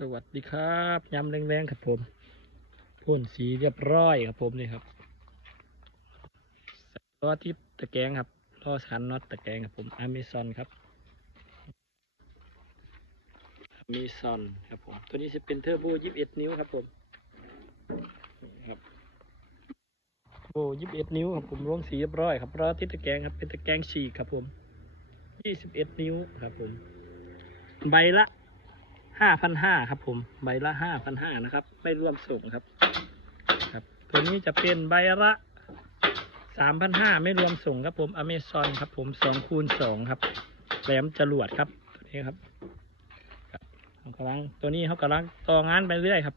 สวัสดีครับยำแรงๆครับผมพ่นสีเรียบร้อยครับผมนี่ครับล้อทิปตะแกรงครับล้อชันน็อตตะแกรงครับผมอเมซอนครับอเมซอนครับผมตัวนี้จะเป็นเทอร์โบ21 นิ้วครับผมครับโบ21 นิ้วครับผมลงสีเรียบร้อยครับล้อทิปตะแกรงครับเป็นตะแกรงฉีกครับผม 21 นิ้วครับผม ใบละ ห้าพันห้าครับ ผมใบละห้าพันห้านะครับ ไม่รวมส่งครับ ครับ ตัวนี้จะเป็นใบละสามพันห้าไม่รวมส่งครับ ผมอเมซอนครับ ผมสองคูณสองครับแหลมจรวดครับตัวนี้ครับเขากำลังตัวนี้เขากำลังต่องานไปเรื่อยครับ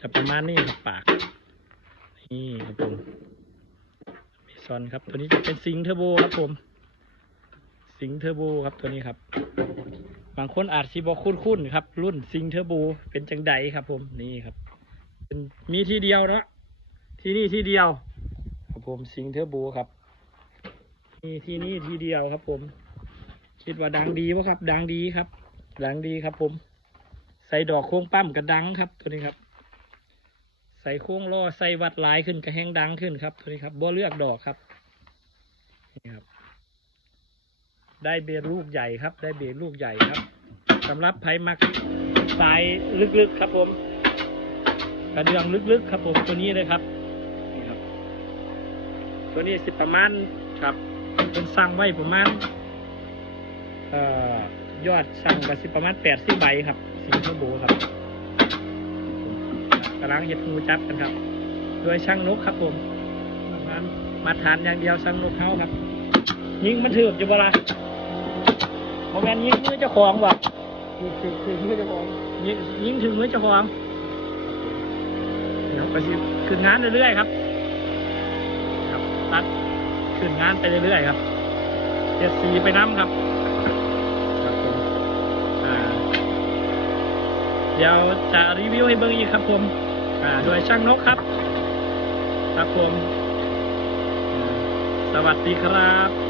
จะประมาณนี้ครับปากนี่ครับผมอเมซอนครับ ตัวนี้จะเป็นซิงค์เทอร์โบครับผม สิงห์เทอร์โบครับตัวนี้ครับ บางคนอาจสิบอคุ้นคุ้นๆครับ รุ่นสิงเทอร์โบเป็นจังไดครับ ผมนี่ครับเป็นมีที่เดียวเนาะที่นี่ที่เดียว ครับผมสิงเทอร์โบครับนี่ที่นี่ที่เดียวครับ ผม คิดว่าดังดีปะครับ ดังดีครับ ดังดีครับ ผม ใส่ดอกโค้งปั้มกระดังครับ ตัวนี้ครับ ใส่โค้งล้อใส่วัดลายขึ้นกระแหงดังขึ้นครับ ตัวนี้ครับบ่เลือกดอกครับนี่ครับได้เบรลูกใหญ่ครับ ได้เบรลูกใหญ่ครับ สำหรับไผ่มักสายลึกๆครับผม กระเดื่องลึกๆครับผมตัวนี้เลยครับนี่ครับ ตัวนี้สิประมาณครับเป็นสั่งไว้ประมาณเอ่อยอดสั่งกับสิประมาณแปดสิบใบครับสิงคโปร์ครับกำลังเห็ดงูจับกันครับ โดยช่างนกครับผมมามาทานอย่างเดียวช่างนกเขาครับ ยิงมันถือกอยู่บ่ละโมแมนยิงมือเจ้าของว่ะ คือคือคือไม่จะมองยิงยิงถึงมือเจ้าของเดี๋ยวไปสิขึ้นงานเรื่อยๆครับ ครับตัดขึ้นงานไปเรื่อยๆครับเจ็ดสีไปน้ำครับครับผมอ่าเดี๋ยวจะรีวิวให้เบิ่งอีกครับผมอ่าโดยช่างนกครับ ครับผม สวัสดีครับ